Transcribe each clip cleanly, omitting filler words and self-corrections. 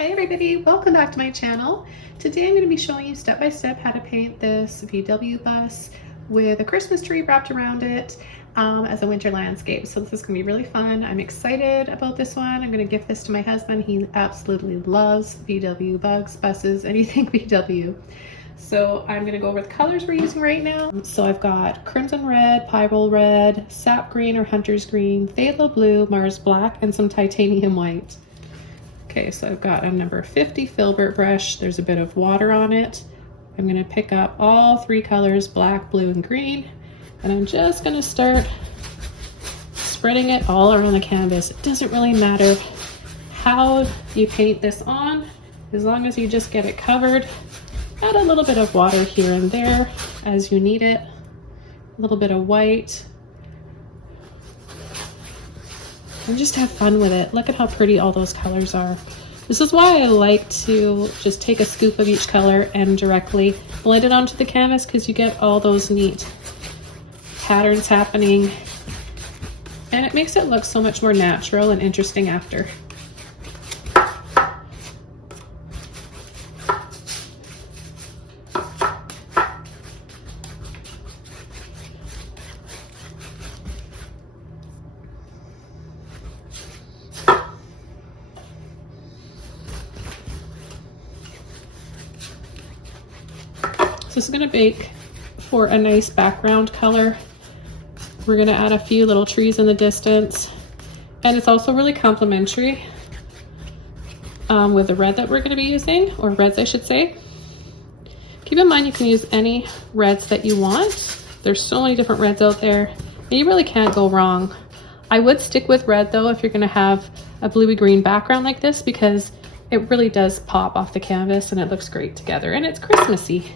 Hi everybody, welcome back to my channel. Today I'm going to be showing you step by step how to paint this VW bus with a Christmas tree wrapped around it as a winter landscape. So this is going to be really fun. I'm excited about this one. I'm going to gift this to my husband. He absolutely loves VW buses, anything VW. So I'm going to go over the colors we're using right now. So I've got crimson red, pyrrole red, sap green or hunter's green, phthalo blue, Mars black, and some titanium white. Okay, so I've got a number 50 filbert brush. There's a bit of water on it. I'm going to pick up all three colors, black, blue, and green, and I'm just going to start spreading it all around the canvas. It doesn't really matter how you paint this on, as long as you just get it covered. Add a little bit of water here and there as you need it. A little bit of white. And just have fun with it. Look at how pretty all those colors are. This is why I like to just take a scoop of each color and directly blend it onto the canvas, because you get all those neat patterns happening. And it makes it look so much more natural and interesting after. This is going to make for a nice background color. We're going to add a few little trees in the distance, and it's also really complementary with the red that we're going to be using, or reds I should say. Keep in mind you can use any reds that you want. There's so many different reds out there, and you really can't go wrong. I would stick with red though if you're going to have a bluey green background like this, because it really does pop off the canvas and it looks great together, and it's Christmassy.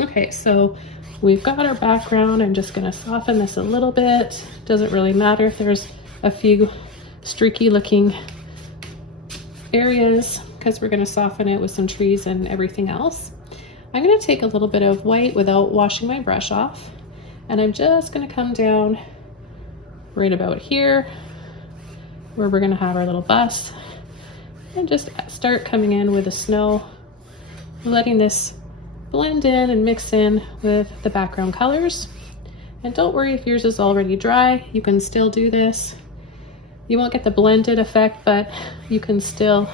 Okay, so we've got our background. I'm just going to soften this a little bit. Doesn't really matter if there's a few streaky looking areas, because we're going to soften it with some trees and everything else. I'm going to take a little bit of white without washing my brush off, and I'm just going to come down right about here where we're going to have our little bus, and just start coming in with the snow, letting this blend in and mix in with the background colors. And don't worry if yours is already dry, you can still do this. You won't get the blended effect, but you can still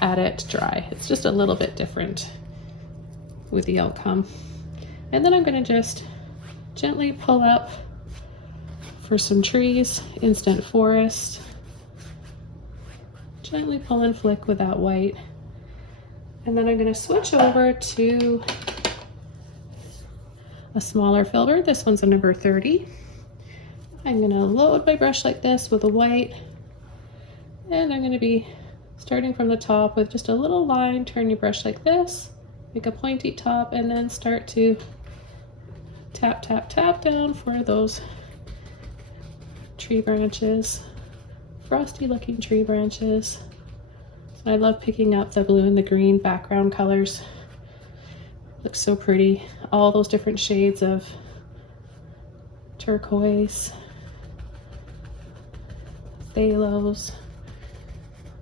add it dry. It's just a little bit different with the outcome. And then I'm going to just gently pull up for some trees, instant forest. Gently pull and flick with that white. And then I'm going to switch over to a smaller filbert. This one's a number 30. I'm going to load my brush like this with a white, and I'm going to be starting from the top with just a little line. Turn your brush like this, make a pointy top, and then start to tap, tap, tap down for those tree branches, frosty looking tree branches. I love picking up the blue and the green background colors. Looks so pretty. All those different shades of turquoise, phthalos,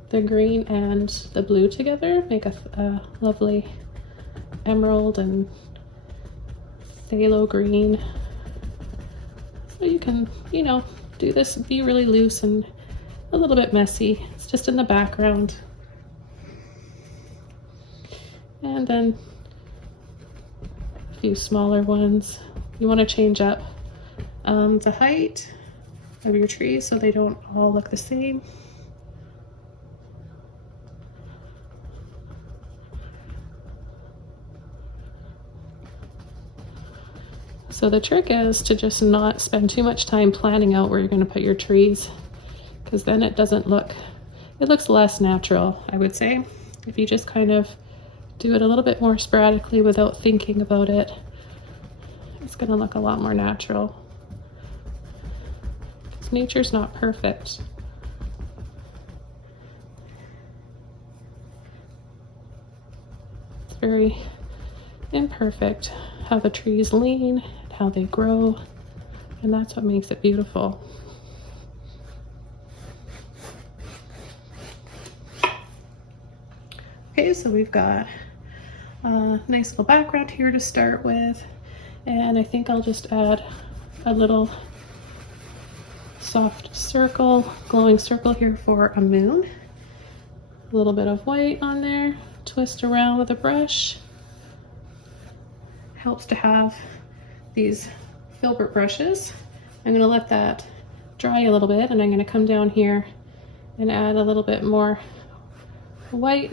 the green and the blue together make a lovely emerald and phthalo green. So you can, do this, be really loose and a little bit messy. It's just in the background. And then a few smaller ones. You want to change up the height of your trees so they don't all look the same. So the trick is to just not spend too much time planning out where you're going to put your trees, because then it looks less natural, I would say. If you just kind of do it a little bit more sporadically without thinking about it, it's going to look a lot more natural. Because nature's not perfect. It's very imperfect, how the trees lean, how they grow, and that's what makes it beautiful. Okay, so we've got a nice little background here to start with, and I think I'll just add a little soft circle, glowing circle here for a moon. A little bit of white on there, twist around with a brush. Helps to have these filbert brushes. I'm going to let that dry a little bit, and I'm going to come down here and add a little bit more white.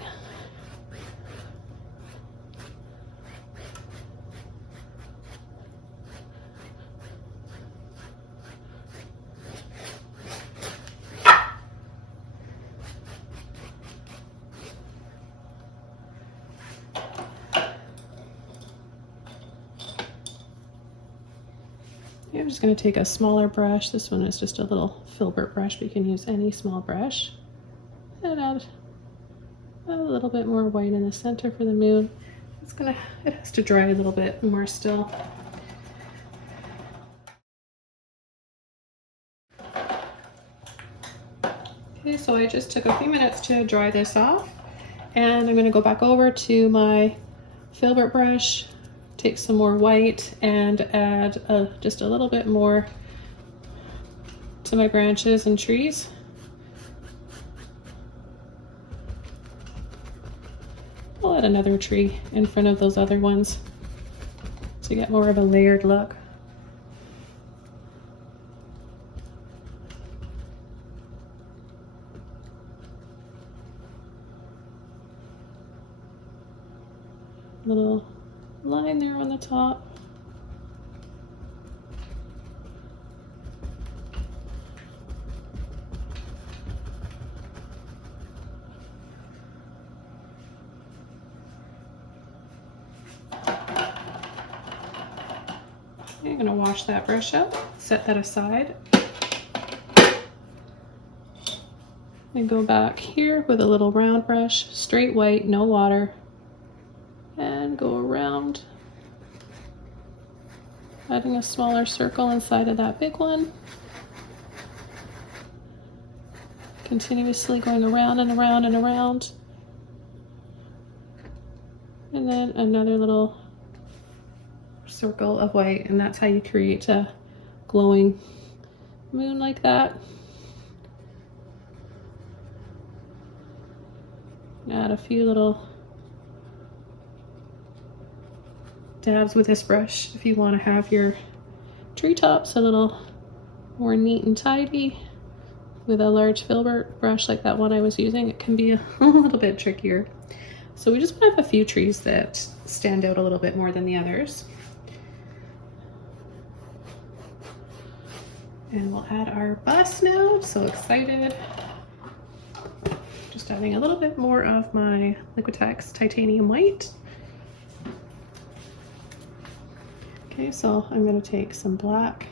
I'm just going to take a smaller brush. This one is just a little filbert brush, but you can use any small brush. And add a little bit more white in the center for the moon. It has to dry a little bit more still. Okay, so I just took a few minutes to dry this off, and I'm going to go back over to my filbert brush, take some more white, and add just a little bit more to my branches and trees. I'll add another tree in front of those other ones to get more of a layered look. Little line there on the top. I'm going to wash that brush up, set that aside, and go back here with a little round brush, straight white, no water, and go around, adding a smaller circle inside of that big one, continuously going around and around and around, and then another little circle of white, and that's how you create a glowing moon like that. Add a few little dabs with this brush if you want to have your treetops a little more neat and tidy. With a large filbert brush like that one I was using, it can be a little bit trickier. So we just want to have a few trees that stand out a little bit more than the others. And we'll add our bus now. So excited. Just adding a little bit more of my Liquitex titanium white. Okay, so I'm going to take some black,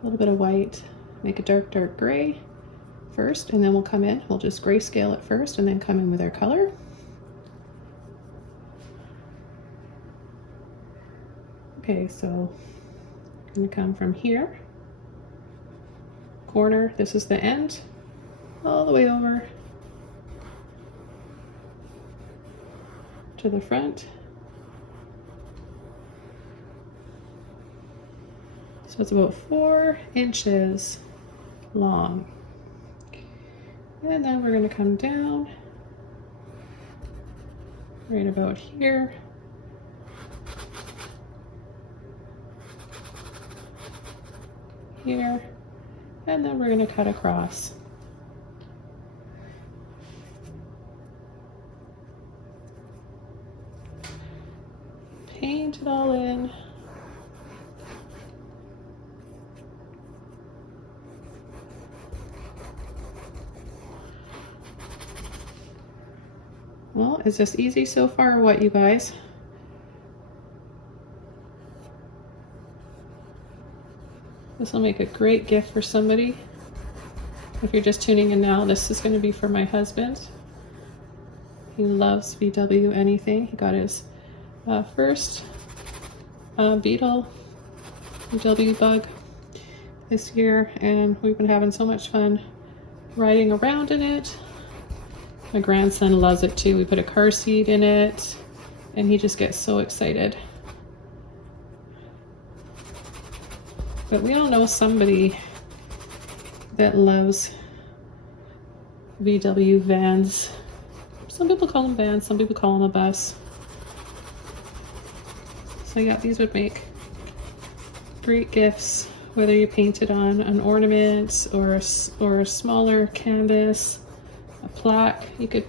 a little bit of white, make a dark gray first, and then we'll come in. We'll just grayscale it first and then come in with our color. Okay, so I'm going to come from here, corner, this is the end, all the way over to the front. So it's about 4 inches long. And then we're going to come down right about here. Here. And then we're going to cut across. Paint it all in. Well, is this easy so far or what, you guys? This will make a great gift for somebody. If you're just tuning in now, this is going to be for my husband. He loves VW anything. He got his first beetle VW bug this year, and we've been having so much fun riding around in it. My grandson loves it too. We put a car seat in it and he just gets so excited. But we all know somebody that loves VW vans. Some people call them vans, some people call them a bus. So yeah, these would make great gifts, whether you paint it on an ornament or a smaller canvas, a plaque. You could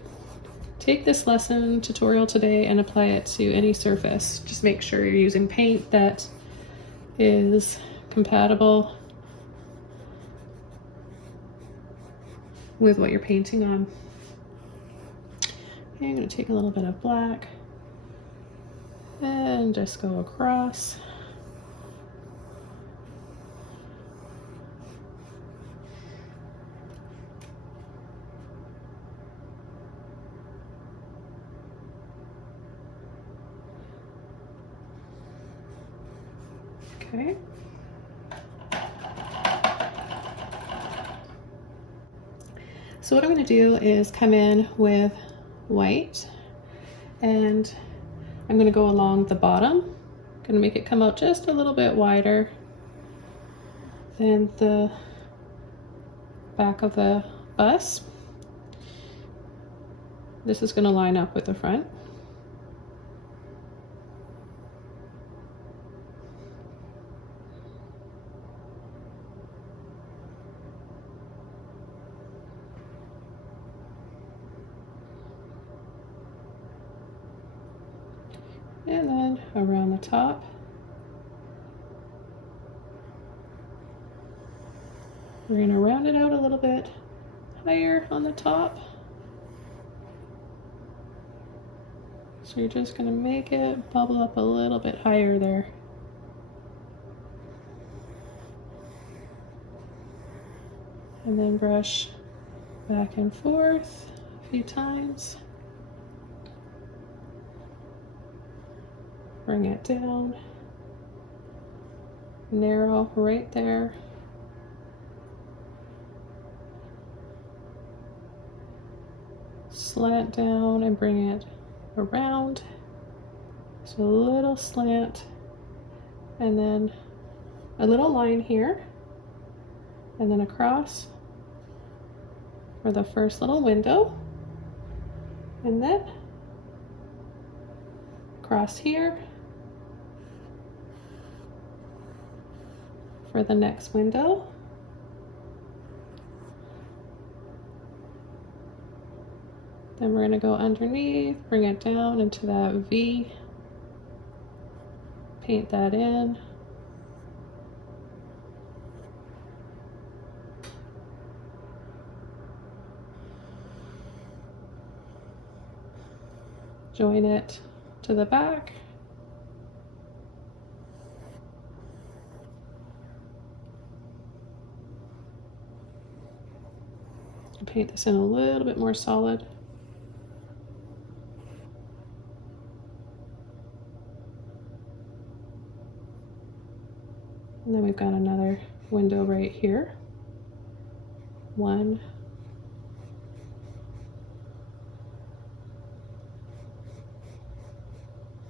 take this lesson tutorial today and apply it to any surface. Just make sure you're using paint that is compatible with what you're painting on. Okay, I'm going to take a little bit of black and just go across. Okay. So what I'm going to do is come in with white, and I'm going to go along the bottom. I'm going to make it come out just a little bit wider than the back of the bus. This is going to line up with the front. And then around the top. We're going to round it out a little bit higher on the top. So you're just going to make it bubble up a little bit higher there. And then brush back and forth a few times. Bring it down, narrow right there. Slant down and bring it around. So a little slant and then a little line here and then across for the first little window, and then across here for the next window. Then we're going to go underneath, bring it down into that V, paint that in. Join it to the back. Paint this in a little bit more solid. And then we've got another window right here. 1,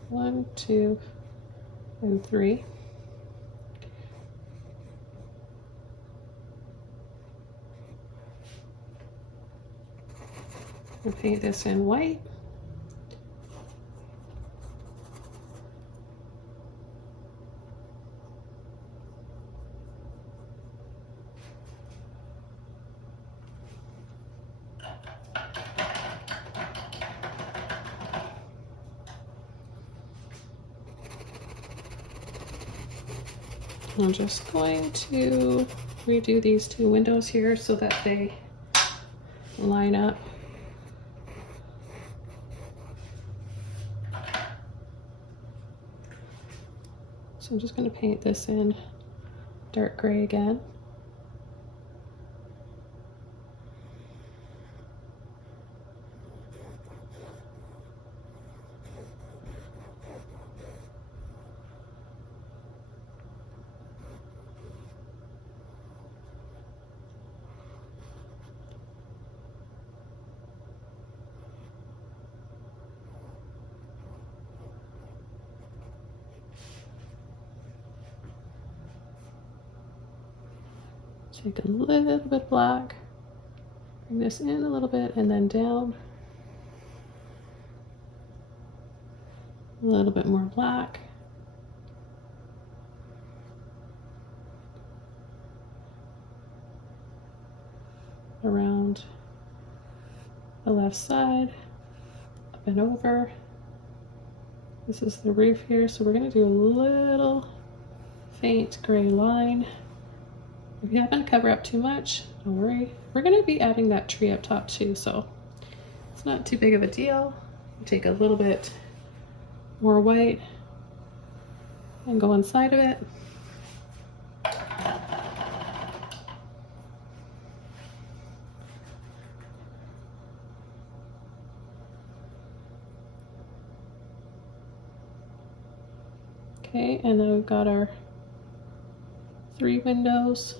1, 2, and 3. We'll paint this in white. I'm just going to redo these two windows here so that they line up. So I'm just going to paint this in dark gray again. Take a little bit of black, bring this in a little bit and then down. A little bit more black. Around the left side, up and over. This is the roof here, so we're going to do a little faint gray line. If you happen to cover up too much, don't worry. We're going to be adding that tree up top too, so it's not too big of a deal. Take a little bit more white and go inside of it. Okay, and then we've got our 3 windows.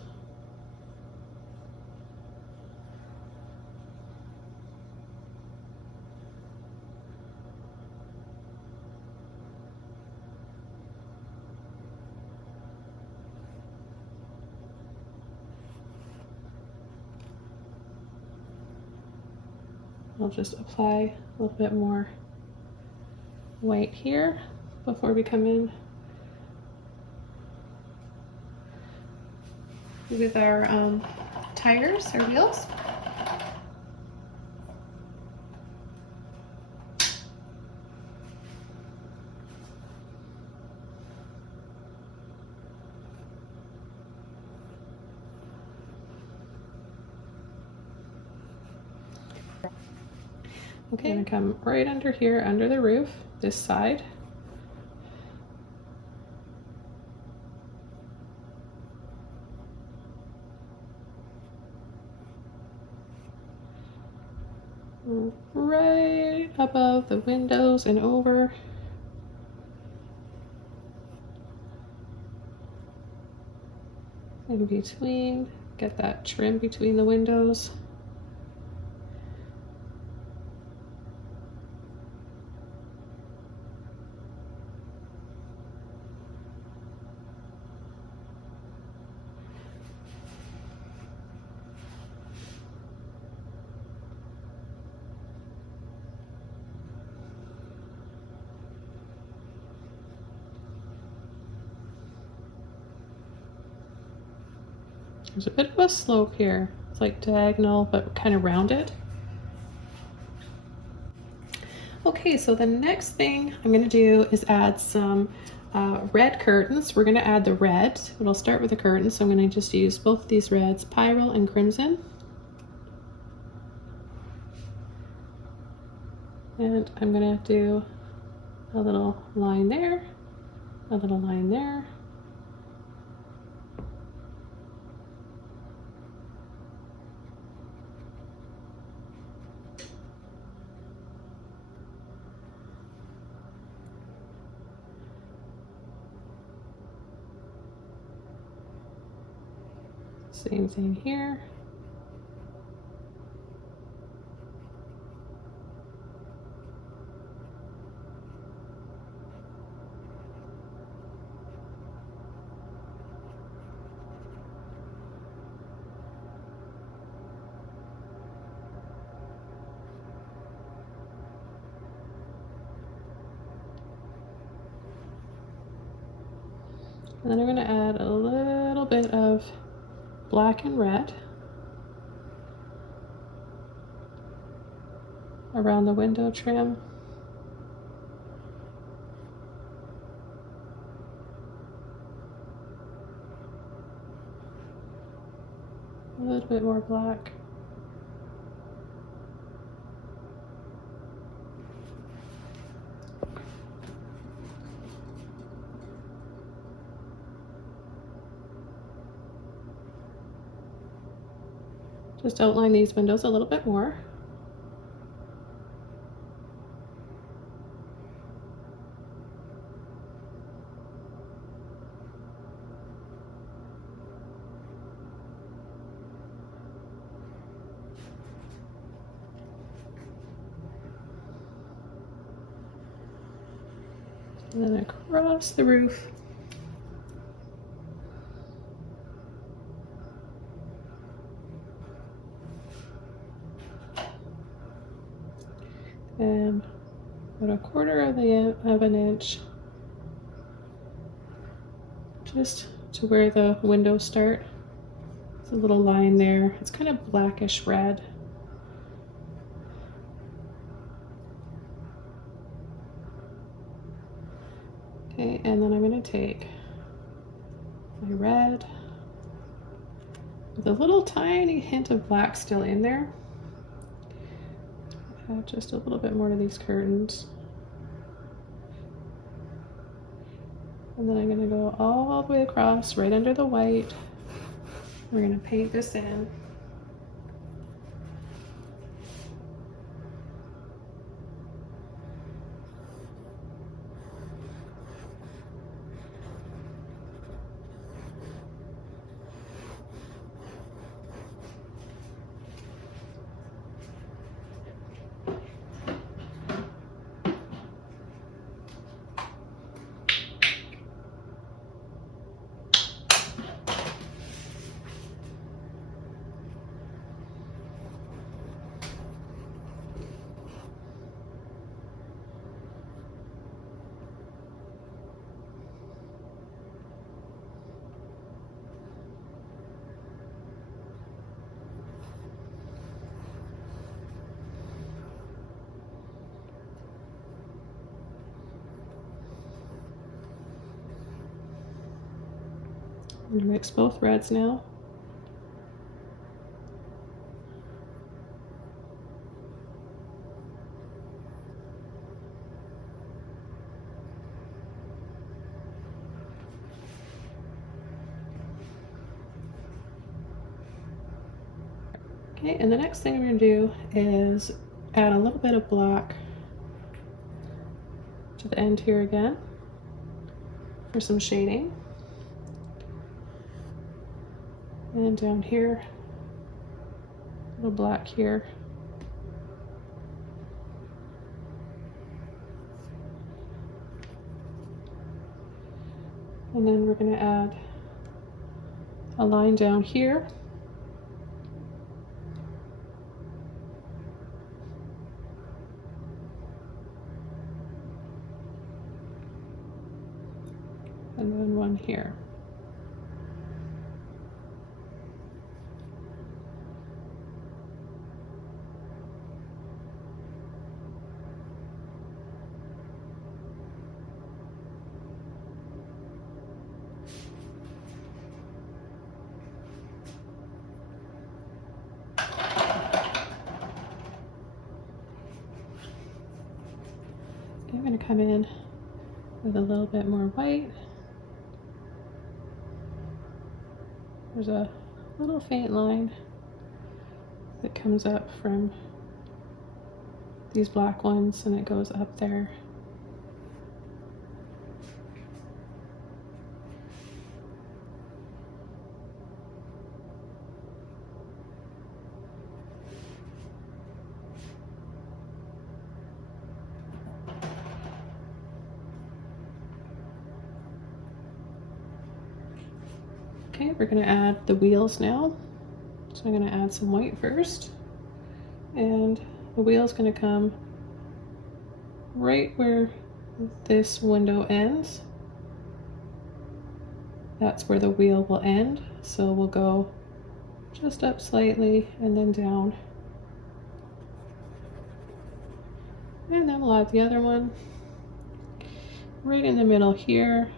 I'll just apply a little bit more white here before we come in with our tires, our wheels. Okay, I'm gonna come right under here, under the roof, this side. Right above the windows and over. In between, get that trim between the windows. There's a bit of a slope here. It's like diagonal, but kind of rounded. Okay, so the next thing I'm gonna do is add some red curtains. We're gonna add the red, but I'll start with the curtains. So I'm gonna just use both of these reds, Pyrrole and Crimson. And I'm gonna do a little line there, a little line there. Same thing here. And then I'm going to add a little bit of black and red around the window trim. A little bit more black. Just outline these windows a little bit more. And then across the roof. and about 1/4 of an inch just to where the windows start. There's a little line there. It's kind of blackish red. Okay, and then I'm going to take my red with a little tiny hint of black still in there. Add just a little bit more to these curtains. And then I'm going to go all the way across, right under the white. We're going to paint this in. I'm going to mix both reds now. Okay, and the next thing I'm going to do is add a little bit of black to the end here again for some shading. And then down here, a little black here. And then we're going to add a line down here. And then one here. I'm going to come in with a little bit more white. There's a little faint line that comes up from these black ones and it goes up there. Okay, we're going to add the wheels now. So I'm going to add some white first. And the wheel's going to come right where this window ends. That's where the wheel will end. So we'll go just up slightly and then down. And then we'll add the other one right in the middle here.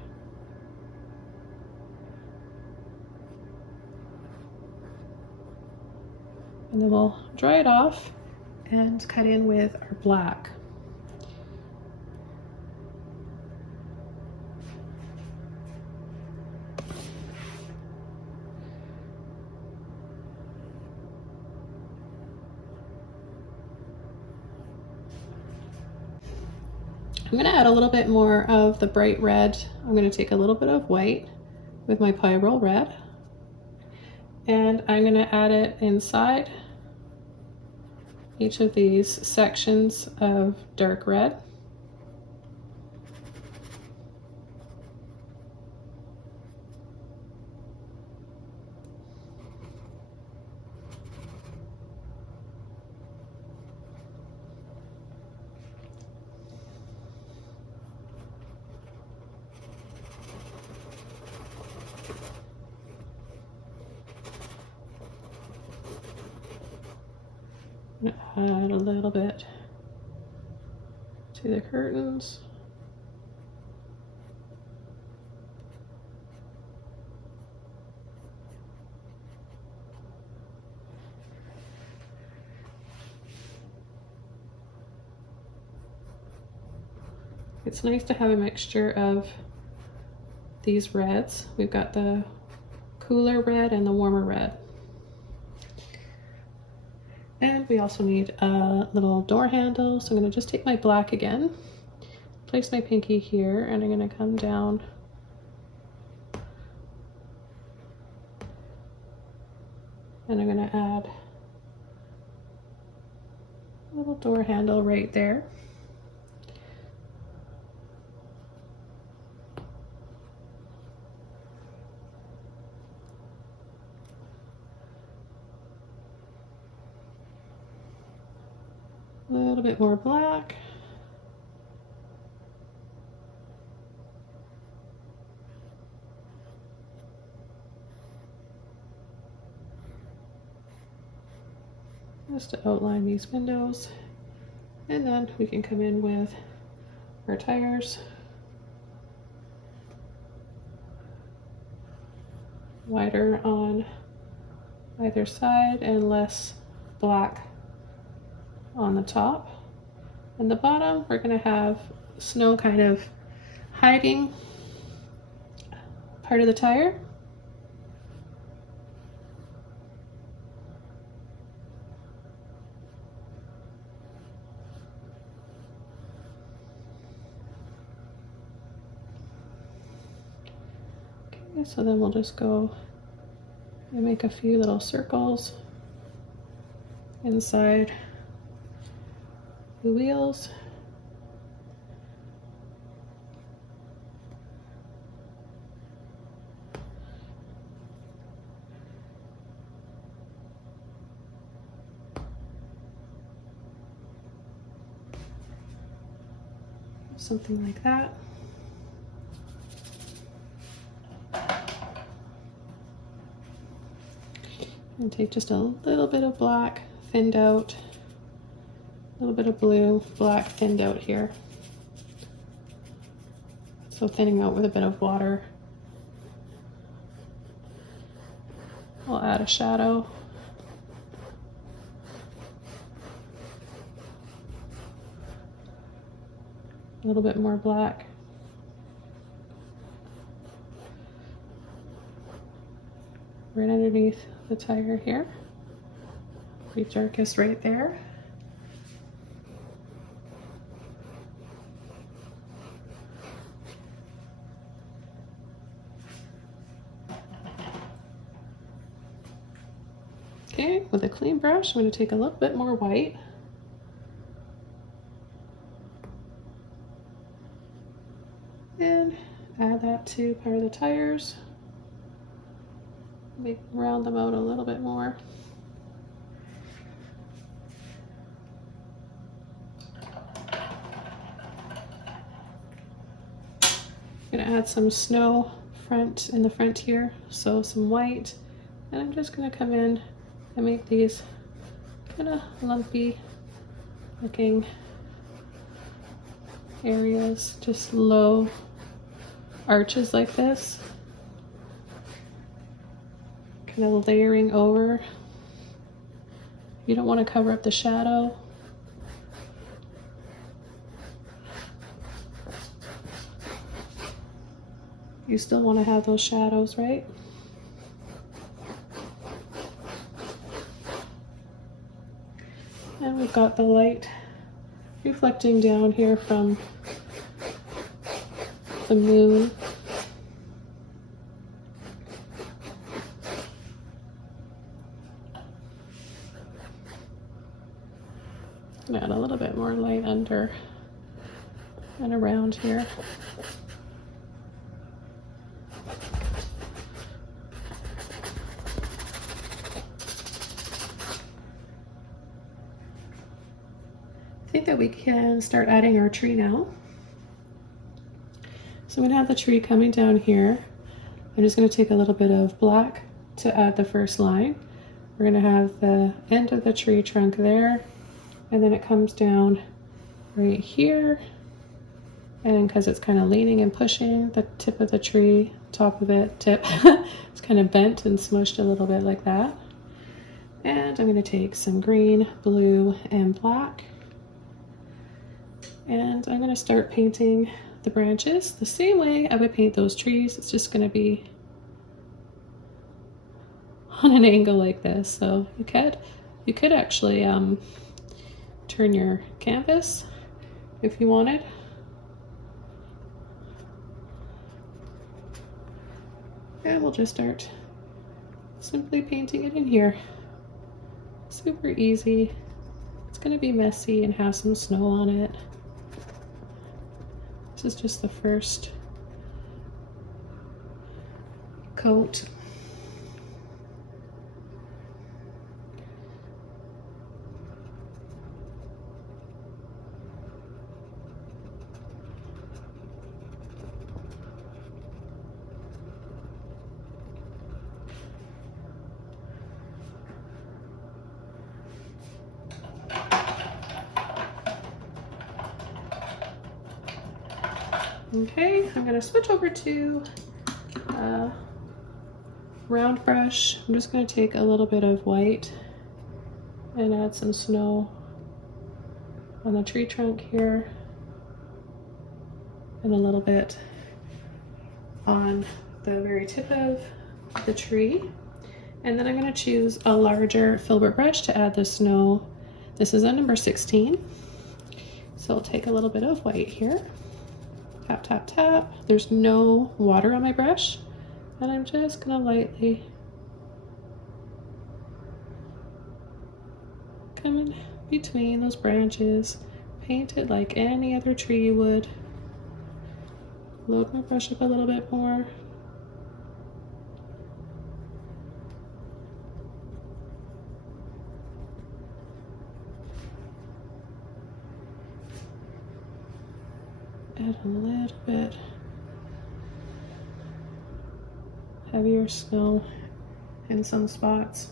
And then we'll dry it off and cut in with our black. I'm going to add a little bit more of the bright red. I'm going to take a little bit of white with my Pyrrole red, and I'm going to add it inside each of these sections of dark red. add a little bit to the curtains. It's nice to have a mixture of these reds. We've got the cooler red and the warmer red. And we also need a little door handle. So I'm going to just take my black again, place my pinky here, and I'm going to come down and I'm going to add a little door handle right there. A little bit more black. Just to outline these windows. And then we can come in with our tires. Wider on either side and less black on the top. And the bottom, we're going to have snow kind of hiding part of the tire. Okay, so then we'll just go and make a few little circles inside the wheels. Something like that. And take just a little bit of black thinned out, a little bit of blue, black thinned out here. So thinning out with a bit of water. I'll add a shadow. A little bit more black. Right underneath the tire here. The darkest right there. Okay, with a clean brush, I'm going to take a little bit more white. And add that to part of the tires. Round them out a little bit more. I'm going to add some snow in the front here, so some white, and I'm just going to come in and make these kind of lumpy looking areas, just low arches like this, kind of layering over. You don't want to cover up the shadow. You still want to have those shadows, right? And we've got the light reflecting down here from the moon. Add a little bit more light under and around here. I think that we can start adding our tree now. So I'm going to have the tree coming down here. I'm just going to take a little bit of black to add the first line. We're going to have the end of the tree trunk there, and then it comes down right here. And because it's kind of leaning and pushing, the tip of the tree, top of it, it's kind of bent and smushed a little bit like that. And I'm going to take some green, blue, and black. And I'm going to start painting the branches the same way I would paint those trees. It's just going to be on an angle like this. So you could actually turn your canvas if you wanted. And we'll just start simply painting it in here. Super easy. It's going to be messy and have some snow on it. This is just the first coat. Okay, I'm going to switch over to round brush. I'm just going to take a little bit of white and add some snow on the tree trunk here, and a little bit on the very tip of the tree. And then I'm going to choose a larger filbert brush to add the snow. This is a number 16. So I'll take a little bit of white here. Tap, tap, tap. There's no water on my brush, and I'm just gonna lightly come in between those branches, paint it like any other tree you would. Load my brush up a little bit more. Add a little bit heavier snow in some spots.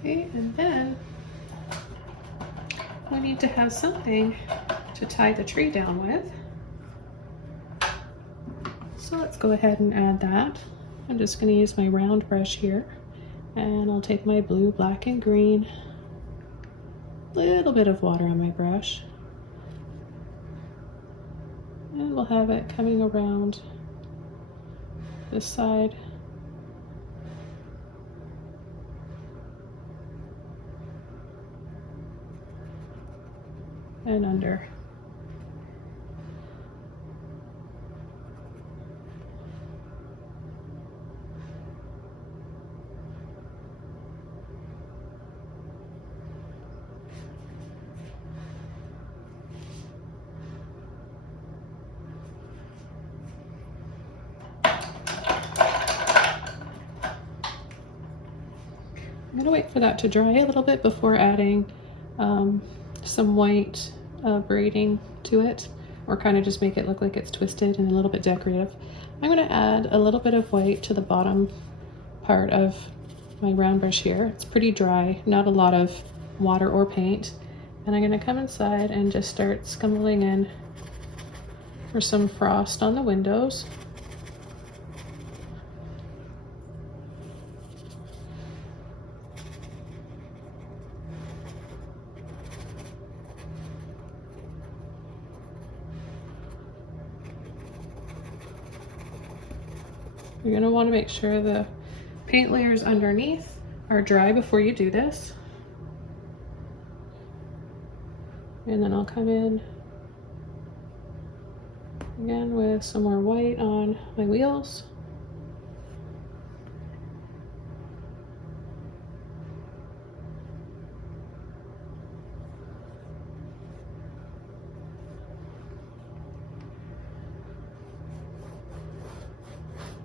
Okay, and then we need to have something to tie the tree down with. So let's go ahead and add that. I'm just going to use my round brush here, and I'll take my blue, black, and green. Little bit of water on my brush. And we'll have it coming around this side. And under. I'm going to wait for that to dry a little bit before adding some white braiding to it, or kind of just make it look like it's twisted and a little bit decorative. I'm going to add a little bit of white to the bottom part of my round brush here. It's pretty dry, not a lot of water or paint. And I'm going to come inside and just start scumbling in for some frost on the windows. You're going to want to make sure the paint layers underneath are dry before you do this. And then I'll come in again with some more white on my wheels.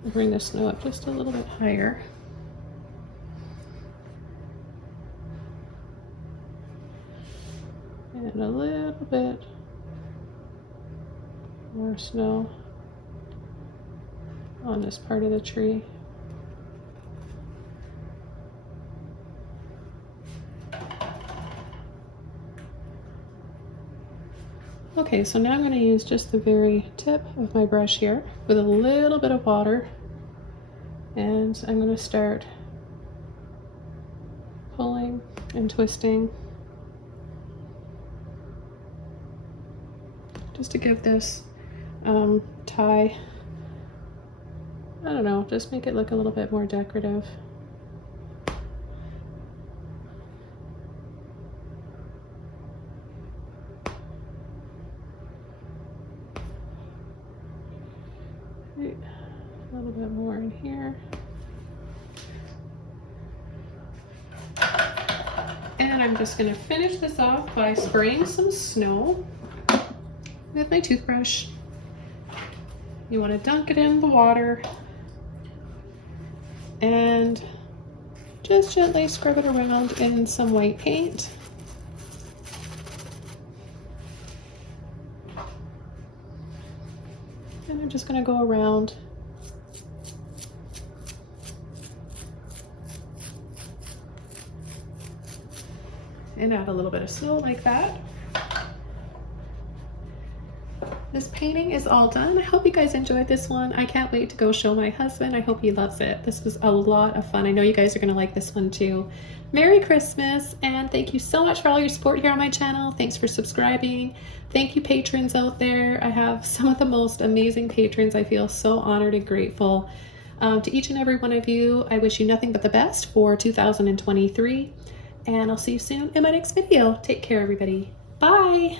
bring the snow up just a little bit higher. And a little bit more snow on this part of the tree. Okay, so now I'm going to use just the very tip of my brush here with a little bit of water, and I'm going to start pulling and twisting just to give this tie, I don't know, just make it look a little bit more decorative. Right, a little bit more in here. And I'm just going to finish this off by spraying some snow with my toothbrush. You want to dunk it in the water and just gently scrub it around in some white paint. And I'm just going to go around and add a little bit of snow like that. This painting is all done. I hope you guys enjoyed this one. I can't wait to go show my husband. I hope he loves it. This was a lot of fun. I know you guys are gonna like this one too. Merry Christmas, and thank you so much for all your support here on my channel. Thanks for subscribing. Thank you patrons out there. I have some of the most amazing patrons. I feel so honored and grateful. To each and every one of you, I wish you nothing but the best for 2023, and I'll see you soon in my next video. Take care, everybody. Bye.